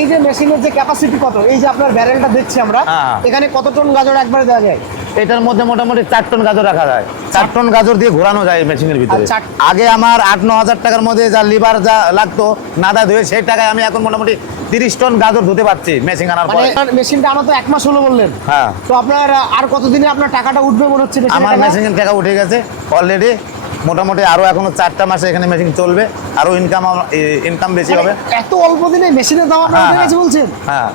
এই যে মেশিনের যে ক্যাপাসিটি কত, এই যে আপনার ব্যারেলটা দেখছি আমরা, এখানে কত টন গাজর একবারে দেওয়া যায়? এটার মধ্যে মোটামুটি 4 টন গাজর রাখা যায়। 4 টন গাজর দিয়ে ঘোরানো যায় মেশিনের ভিতরে। আগে আমার 8-9 হাজার টাকার মধ্যে যা লিভার যা লাগতো নাদা ধুয়ে, সেই টাকায় আমি এখন মোটামুটি 30 টন গাজর ধুতে পারছি মেশিন আনার পরে। মেশিনটা আনা তো 1 মাস হলো বললেন। হ্যাঁ। তো আপনার আর কতদিনে আপনার টাকাটা উঠবে মনে হচ্ছে? আমার মেশিনের টাকা উঠে গেছে অলরেডি। মোটামুটি আরো এখনো 4টা মাসে এখানে মেশিন চলবে, আরো ইনকাম বেশি হবে। এত অল্প দিনে মেশিনের দাম আপনার উঠে গেছে বলছেন? হ্যাঁ।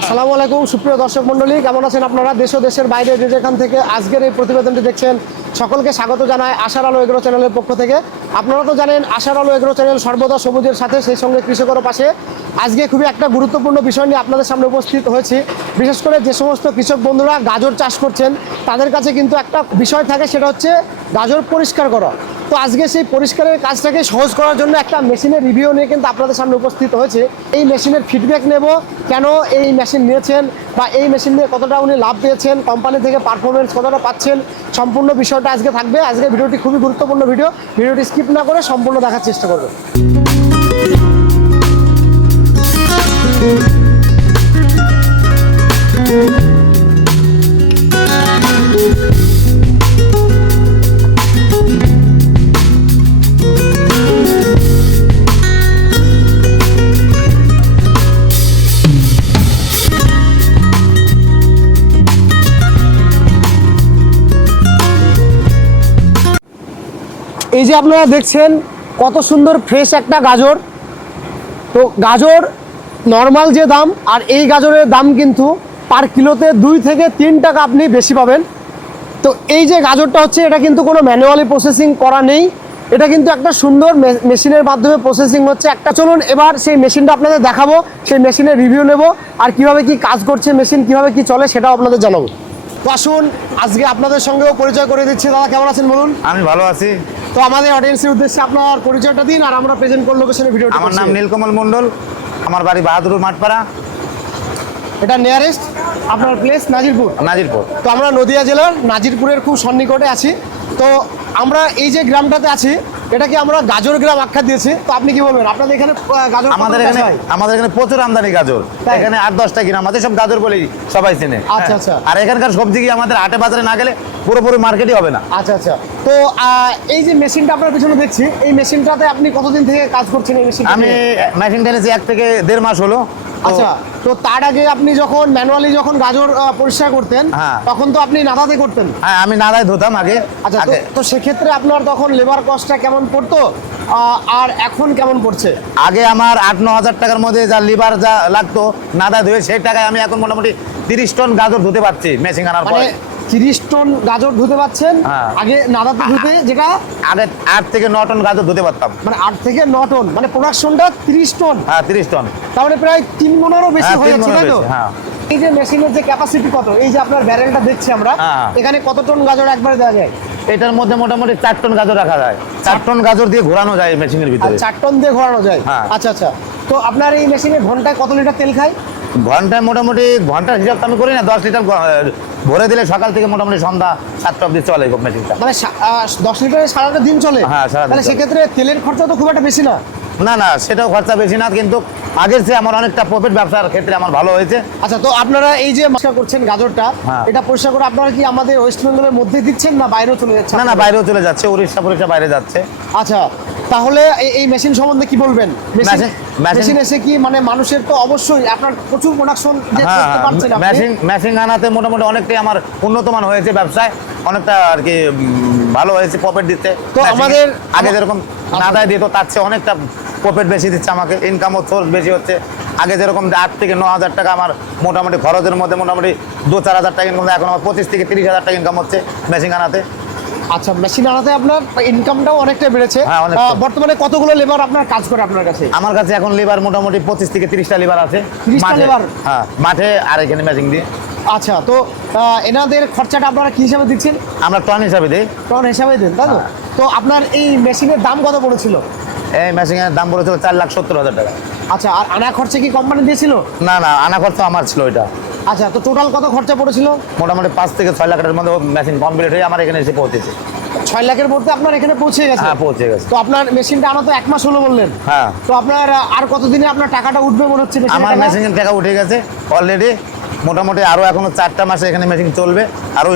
আসসালামু আলাইকুম সুপ্রিয় দর্শক মণ্ডলী, কেমন আছেন আপনারা? দেশ ও দেশের বাইরে যে যেখান থেকে আজকের এই প্রতিবেদনটি দেখছেন, সকলকে স্বাগত জানায় আশার আলো এগ্রো চ্যানেলের পক্ষ থেকে। আপনারা তো জানেন আশার আলো এগ্রো চ্যানেল সর্বদা সবুজের সাথে, সেই সঙ্গে কৃষকের পাশে। আজকে খুবই একটা গুরুত্বপূর্ণ বিষয় নিয়ে আপনাদের সামনে উপস্থিত হয়েছি। বিশেষ করে যে সমস্ত কৃষক বন্ধুরা গাজর চাষ করছেন, তাদের কাছে কিন্তু একটা বিষয় থাকে, সেটা হচ্ছে গাজর পরিষ্কার করা। তো আজকে সেই পরিষ্কারের কাজটাকে সহজ করার জন্য একটা মেশিনের রিভিউ নিয়ে কিন্তু আপনাদের সামনে উপস্থিত হয়েছে। এই মেশিনের ফিডব্যাক নেব, কেন এই মেশিন নিয়েছেন বা এই মেশিন নিয়ে কতটা উনি লাভ পেয়েছেন, কোম্পানি থেকে পারফরমেন্স কতটা পাচ্ছেন, সম্পূর্ণ বিষয়টা আজকে থাকবে। আজকে ভিডিওটি খুবই গুরুত্বপূর্ণ ভিডিওটি স্কিপ না করে সম্পূর্ণ দেখার চেষ্টা করবেন। এই যে আপনারা দেখছেন কত সুন্দর ফ্রেশ একটা গাজর। তো গাজর নর্মাল যে দাম আর এই গাজরের দাম কিন্তু পার কিলোতে 2 থেকে 3 টাকা আপনি বেশি পাবেন। তো এই যে গাজরটা হচ্ছে, এটা কিন্তু কোনো ম্যানুয়ালি প্রসেসিং করা নেই, এটা কিন্তু একটা সুন্দর মেশিনের মাধ্যমে প্রসেসিং হচ্ছে একটা। চলুন এবার সেই মেশিনটা আপনাদের দেখাবো, সেই মেশিনের রিভিউ নেব, আর কিভাবে কি কাজ করছে মেশিন, কিভাবে কি চলে সেটাও আপনাদের জানাবো। তো আসুন আজকে আপনাদের সঙ্গেও পরিচয় করে দিচ্ছি। দাদা কেমন আছেন বলুন? আমি ভালো আছি। তো আমাদের অডিয়েন্সের উদ্দেশ্যে আপনার পরিচয়টা দিন, আর আমরা প্রেজেন্ট কোন লোকেশনে ভিডিওটা। আমার নাম নীলকমল মণ্ডল, আমার বাড়ি বাহাদুর মাঠপাড়া। এটা নিয়ারেস্ট আপনার প্লেস নাজিরপুর। নাজিরপুর। তো আমরা নদিয়া জেলার নাজিরপুরের খুব সন্নিকটে আছি। তো আমরা এই যে গ্রামটাতে আছি, এটাকে আমরা গাজর গ্রাম আখ্যা দিয়েছি। তো আপনি কি বলবেন, আপনাদের এখানে গাজর? আমাদের এখানে প্রচুর আমদানি গাজর। এখানে 8-10টা গ্রাম আছে, সব গাজর বলেই সবাই চেনে। আচ্ছা আচ্ছা। আর এখানকার সবজি কি আমাদের হাটে বাজারে না গেলে পুরোপুরি মার্কেটই হবে না। আচ্ছা আচ্ছা। তো এই যে মেশিনটা আপনার পিছনে দেখছি, এই মেশিনটাতে আপনি কতদিন থেকে কাজ করছেন? এই মেশিন আমি মেশিন টেনেছি 1 থেকে 1.5 মাস হলো। আচ্ছা। তো তার আগে আপনি যখন ম্যানুয়ালি গাজর পরিষ্কার করতেন, তখন তো আপনি নাদাতে করতেন? হ্যাঁ, আমি নাদায় ধুতাম আগে। আচ্ছা। তো সেক্ষেত্রে আপনার তখন লেবার কস্টটা কেমন পড়তো আর এখন কেমন পড়ছে? আগে আমার 8-9 হাজার টাকার মধ্যে যা লিভার যা লাগতো নাদা ধুয়ে, সেই টাকায় আমি এখন মোটামুটি 30 টন গাজর ধুতে পারছি মেশিন আনার পরে। 30 টন গাজর ধুতে পাচ্ছেন? আগে নাদাতে ধুতে যেটা আগে 8 থেকে 9 টন গাজর ধুতে পারতাম। মানে 8 থেকে 9 টন, মানে প্রোডাকশনটা 30 টন। হ্যাঁ, 30 টন। তার মানে প্রায় 3 গুণেরও বেশি হয়ে যাচ্ছে, তাই তো? হ্যাঁ। এই যে মেশিনের যে ক্যাপাসিটি কত, এই যে আপনার ব্যারেলটা দেখছি আমরা, এখানে কত টন গাজর একবারে দেওয়া যায়? এটার মধ্যে মোটামুটি 4 টন গাজর রাখা যায়। 4 টন গাজর দিয়ে ঘোরানো যায় মেশিনের ভিতরে। 4 টন দিয়ে ঘোরানো যায়? আচ্ছা আচ্ছা। তো আপনার এই মেশিনে ঘন্টায় কত লিটার তেল খায়? ঘন্টায় মোটামুটি, ঘন্টার হিসাব আমি করি না, 10 লিটার ভরে দিলে সকাল থেকে মোটামুটি সন্ধ্যা 7টা অবধি চলে মেশিনটা। মানে 10 লিটারে সারাটা দিন চলে? হ্যাঁ, সারাদিন। তাহলে সেক্ষেত্রে তেলের খরচা তো খুব একটা বেশি না? না না, সেটাও খরচা বেশি না, কিন্তু আগের চেয়ে আমার অনেকটা প্রফিট ব্যবসার ক্ষেত্রে আমার ভালো হয়েছে। আচ্ছা। তো আপনারা এই যে পরিষ্কার করছেন গাজরটা, এটা পরিষ্কার করে আপনারা কি আমাদের ওয়েস্ট বেঙ্গলের মধ্যে দিচ্ছেন না বাইরেও চলে যাচ্ছে? না না, বাইরেও চলে যাচ্ছে, উড়িষ্যা বাইরে যাচ্ছে। আচ্ছা। তাহলে এই মেশিন সম্বন্ধে কি বলবেন? মেশিন এসে কি মানে মানুষের তো অবশ্যই আপনার প্রচুর প্রোডাকশন যে করতে পারছেন আপনি। মেশিন আনাতে মোটামুটি অনেকটাই আমার উন্নত মান হয়েছে, ব্যবসায় অনেকটা আর কি ভালো হয়েছে, প্রফিট দিতে। তো আমাদের আগে যেরকম নাদায় দিত, তার চেয়ে অনেকটা প্রফিট বেশি দিচ্ছে আমাকে, ইনকামও সোর্স বেশি হচ্ছে। আগে যেরকম 8 থেকে 9 হাজার টাকা আমার মোটামুটি খরচের মধ্যে মোটামুটি 2-4 হাজার টাকা ইনকাম, এখন আমার 25 থেকে 30 হাজার টাকা ইনকাম হচ্ছে মেশিন আনাতে। আচ্ছা। মেশিন আনাতে আপনার ইনকামটাও অনেকটা বেড়েছে। বর্তমানে কতগুলো লেবার আপনার কাজ করে আপনার কাছে? আমার কাছে এখন লেবার মোটামুটি 25 থেকে 30টা লেবার আছে। 30টা লেবার? হ্যাঁ, মাঠে আর এখানে মেশিন দিয়ে। আচ্ছা, তো এনাদের খরচাটা আপনারা কি হিসাবে দিচ্ছেন? আমরা টন হিসাবে দিই। টন হিসাবে দেন, তাই তো? তো আপনার এই মেশিনের দাম কত পড়েছিল? এই মেশিনের দাম পড়েছিল 4,70,000 টাকা। আচ্ছা, আর আনা খরচা কি কোম্পানি দিয়েছিল? না না, আনা খরচ আমার ছিল এটা। আচ্ছা, তো টোটাল কত খরচা পড়েছিল? মোটামুটি 5 থেকে 6 লাখ টাকার মধ্যে মেশিন কমপ্লিট হয়ে আমার এখানে এসে পৌঁছেছে। 6 লাখের মধ্যে আপনার এখানে পৌঁছে গেছে? হ্যাঁ, পৌঁছে গেছে। তো আপনার মেশিনটা আনা তো 1 মাস হলো বললেন। হ্যাঁ। তো আপনার আর কতদিনে আপনার টাকাটা উঠবে মনে হচ্ছে? আমার মেশিনের টাকা উঠে গেছে অলরেডি। মোটামুটি আরো এখনো 4টা মাসে এখানে মেশিন চলবে, আরো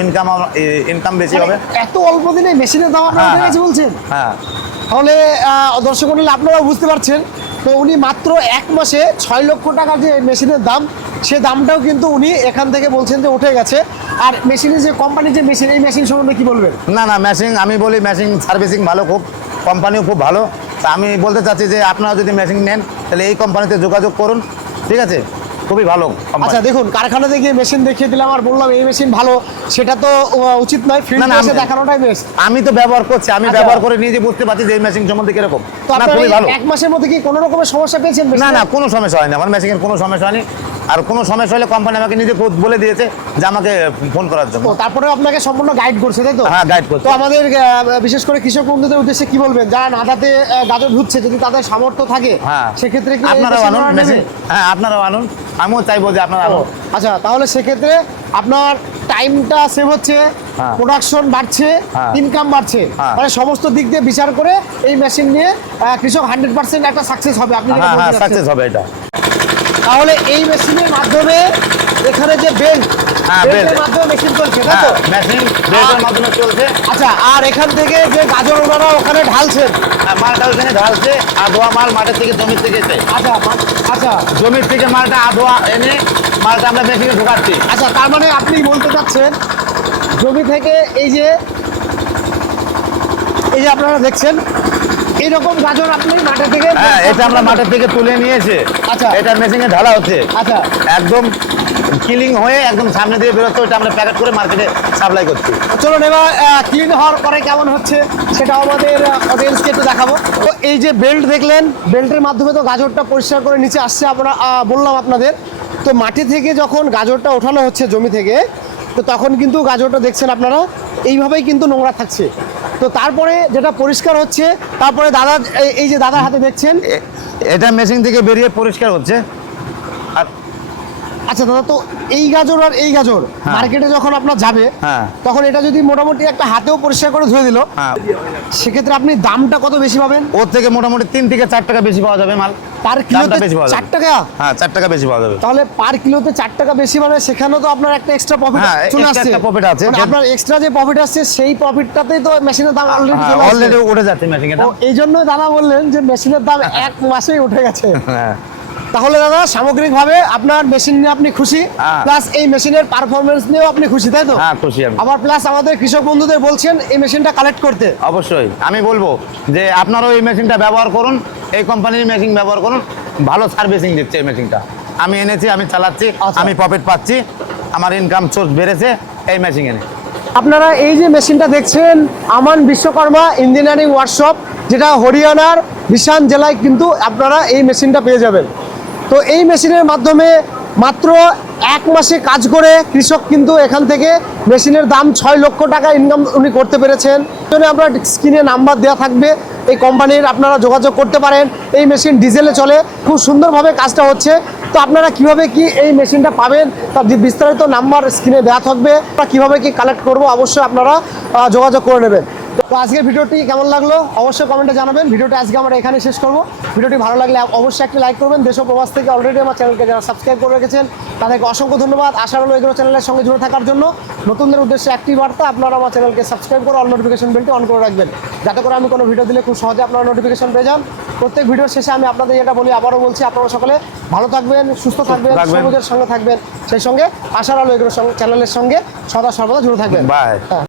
ইনকাম বেশি হবে। এত অল্প দিনে মেশিনের দাম আপনার উঠে গেছে বলছেন? হ্যাঁ। তাহলে দর্শক মণ্ডলী, আপনারাও বুঝতে পারছেন। তো উনি মাত্র 1 মাসে 6 লক্ষ টাকার যে মেশিনের দাম, সে দামটাও কিন্তু উনি এখান থেকে বলছেন যে উঠে গেছে। আর মেশিনের যে কোম্পানির যে মেশিন, এই মেশিন সম্বন্ধে কি বলবেন? না না, মেশিন আমি বলি মেশিন সার্ভিসিং ভালো, খুব কোম্পানিও খুব ভালো। তা আমি বলতে চাচ্ছি যে আপনারা যদি মেশিন নেন তাহলে এই কোম্পানিতে যোগাযোগ করুন, ঠিক আছে? খুবই ভালো কোম্পানি। আচ্ছা, দেখুন, কারখানাতে গিয়ে মেশিন দেখিয়ে দিলাম আর বললাম এই মেশিন ভালো, সেটা তো উচিত নয়। ফিল্ড এসে দেখানোটাই বেস্ট। আমি তো ব্যবহার করছি, আমি আচ্ছা। ব্যবহার করে নিজে বুঝতে পারছি যে এই মেশিন সম্বন্ধে কিরকম। তো না, আপনার খুবই ভালো। 1 মাসের মধ্যে কি কোনো রকমের সমস্যা পেয়েছেন? না না, কোনো সমস্যা হয়নি আমার মেশিনের, কোনো সমস্যা হয়নি। আর কোনো সমস্যা হলে কোম্পানি আমাকে নিজে বলে দিয়েছে যে আমাকে ফোন করার জন্য। তো তারপরে আপনাকে সম্পূর্ণ গাইড করছে, তাই তো? হ্যাঁ, গাইড করছে। তো আমাদের বিশেষ করে কৃষক বন্ধুদের উদ্দেশ্যে কি বলবেন, যারা নাদাতে গাজর ধুচ্ছে, যদি তাদের সামর্থ্য থাকে হ্যাঁ, সেক্ষেত্রে কি আপনারাও আনুন নেবে? মেশিন। হ্যাঁ, আপনারাও আনুন, আমিও চাইবো যে আপনারা আনুন। আচ্ছা, তাহলে সেক্ষেত্রে আপনার টাইমটা সেভ হচ্ছে, হ্যাঁ। প্রোডাকশন বাড়ছে, হ্যাঁ। ইনকাম বাড়ছে। হ্যাঁ। মানে সমস্ত দিক দিয়ে বিচার করে এই মেশিন নিয়ে কৃষক 100% একটা সাকসেস হবে। আপনি যেটা হ্যাঁ হ্যাঁ, বলতে চাচ্ছেন। সাকসেস হবে এটা। তাহলে এই মেশিনের মাধ্যমে এখানে যে বেল্ট, হ্যাঁ, বেল্টের belt। মাধ্যমে মেশিন চলছে, তাই হ্যাঁ, তো? মেশিন বেল্টের মাধ্যমে চলছে। আচ্ছা, আর এখান থেকে যে গাজর ওনারা ওখানে ঢালছেন, মালটা ওইখানে ঢালছে, আধোয়া মাল মাঠের থেকে, জমির থেকে এসে। আচ্ছা আচ্ছা জমির থেকে মালটা আধোয়া এনে মালটা আমরা মেশিনে ঢোকাচ্ছি। আচ্ছা, তার মানে আপনি বলতে চাচ্ছেন জমি থেকে এই যে আপনারা দেখছেন এইরকম গাজর আপনি মাঠে থেকে, হ্যাঁ, এটা আমরা মাঠের থেকে তুলে নিয়ে এসে আচ্ছা। এটা মেশিনে ঢালা হচ্ছে। আচ্ছা, একদম কিলিং হয়ে একদম সামনে দিয়ে বেরোচ্ছে, ওইটা আমরা প্যাকেট করে মার্কেটে সাপ্লাই করছি। চলুন এবার ক্লিন হওয়ার পরে কেমন হচ্ছে সেটা আমাদের অডিয়েন্সকে একটু দেখাবো। তো এই যে বেল্ট দেখলেন, বেল্টের মাধ্যমে তো গাজরটা পরিষ্কার করে নিচে আসছে, আমরা বললাম আপনাদের। তো মাটি থেকে যখন গাজরটা ওঠানো হচ্ছে জমি থেকে, তো তখন কিন্তু গাজরটা দেখছেন আপনারা এইভাবেই কিন্তু নোংরা থাকছে। তো তারপরে যেটা পরিষ্কার হচ্ছে, তারপরে দাদা এই যে দাদার হাতে দেখছেন, এটা মেশিন থেকে বেরিয়ে পরিষ্কার হচ্ছে। আর আচ্ছা দাদা, তো এই গাজর আর এই গাজর হ্যাঁ। মার্কেটে যখন আপনার যাবে, হ্যাঁ। তখন এটা যদি মোটামুটি একটা হাতেও পরিষ্কার করে ধুয়ে দিল, হ্যাঁ, সেক্ষেত্রে আপনি দামটা কত বেশি পাবেন? ওর থেকে মোটামুটি 3 থেকে 4 টাকা বেশি পাওয়া যাবে মাল। পার কিলোতে দামটা বেশি পাওয়া যাবে। 4 টাকা? হ্যাঁ, 4 টাকা বেশি পাওয়া যাবে। তাহলে পার কিলোতে 4 টাকা বেশি, মানে সেখানেও তো আপনার একটা এক্সট্রা প্রফিট হ্যাঁ, চলে extra আসছে। একটা profit আছে। মানে আপনার এক্সট্রা যে প্রফিট আসছে, সেই প্রফিটটাতেই তো মেশিনের দাম অলরেডি হ্যাঁ, চলে আসছে। অলরেডি উঠে যাচ্ছে মেশিন এটা। তো এই জন্য দাদা বললেন যে মেশিনের দাম 1 মাসেই উঠে গেছে। হ্যাঁ। তাহলে দাদা সামগ্রিকভাবে আপনার মেশিন নিয়ে আপনি খুশি, হ্যাঁ। প্লাস এই মেশিনের পারফরমেন্স নিয়েও আপনি খুশি, তাই তো? হ্যাঁ, খুশি আমি। আবার প্লাস আমাদের কৃষক বন্ধুদের বলছেন এই মেশিনটা কালেক্ট করতে। অবশ্যই আমি বলবো যে আপনারাও এই মেশিনটা ব্যবহার করুন, এই কোম্পানির মেশিন ব্যবহার করুন, ভালো সার্ভিসিং দিচ্ছে এই মেশিনটা। আমি এনেছি, আমি চালাচ্ছি, আচ্ছা। আমি প্রফিট পাচ্ছি, আমার ইনকাম সোর্স বেড়েছে এই মেশিন এনে। আপনারা এই যে মেশিনটা দেখছেন, আমান বিশ্বকর্মা ইঞ্জিনিয়ারিং ওয়ার্কশপ, যেটা হরিয়ানার বিশান জেলায় কিন্তু আপনারা এই মেশিনটা পেয়ে যাবেন। তো এই মেশিনের মাধ্যমে মাত্র 1 মাসে কাজ করে কৃষক কিন্তু এখান থেকে মেশিনের দাম 6 লক্ষ টাকা ইনকাম উনি করতে পেরেছেন। জন্য আপনার স্ক্রিনে নাম্বার দেওয়া থাকবে, এই কোম্পানির আপনারা যোগাযোগ করতে পারেন। এই মেশিন ডিজেলে চলে, খুব সুন্দরভাবে কাজটা হচ্ছে। তো আপনারা কিভাবে কি এই মেশিনটা পাবেন তার যে বিস্তারিত নাম্বার স্ক্রিনে দেওয়া থাকবে। আমরা কিভাবে কি কালেক্ট করব অবশ্যই আপনারা যোগাযোগ করে নেবেন। তো আজকের ভিডিওটি কেমন লাগলো অবশ্যই কমেন্টে জানাবেন। ভিডিওটি আজকে আমরা এখানে শেষ করব। ভিডিওটি ভালো লাগলে অবশ্যই একটি লাইক করবেন। দেশ ও প্রবাস থেকে অলরেডি আমার চ্যানেলকে যারা সাবস্ক্রাইব করে রেখেছেন তাদেরকে অসংখ্য ধন্যবাদ। আশা হলো এগুলো চ্যানেলের সঙ্গে জুড়ে থাকার জন্য। নতুনদের উদ্দেশ্যে একটি বার্তা, আপনারা আমার চ্যানেলকে সাবস্ক্রাইব করে অল নোটিফিকেশন বেলটি অন করে রাখবেন, যাতে করে আমি কোনো ভিডিও দিলে খুব সহজে আপনারা নোটিফিকেশন পেয়ে যান। প্রত্যেক ভিডিওর শেষে আমি আপনাদের যেটা বলি, আবারও বলছি, আপনারা সকলে ভালো থাকবেন, সুস্থ থাকবেন, সবুজের সঙ্গে থাকবেন, সেই সঙ্গে আশার আলো এগুলো চ্যানেলের সঙ্গে সদা সর্বদা জুড়ে থাকবেন। বাই।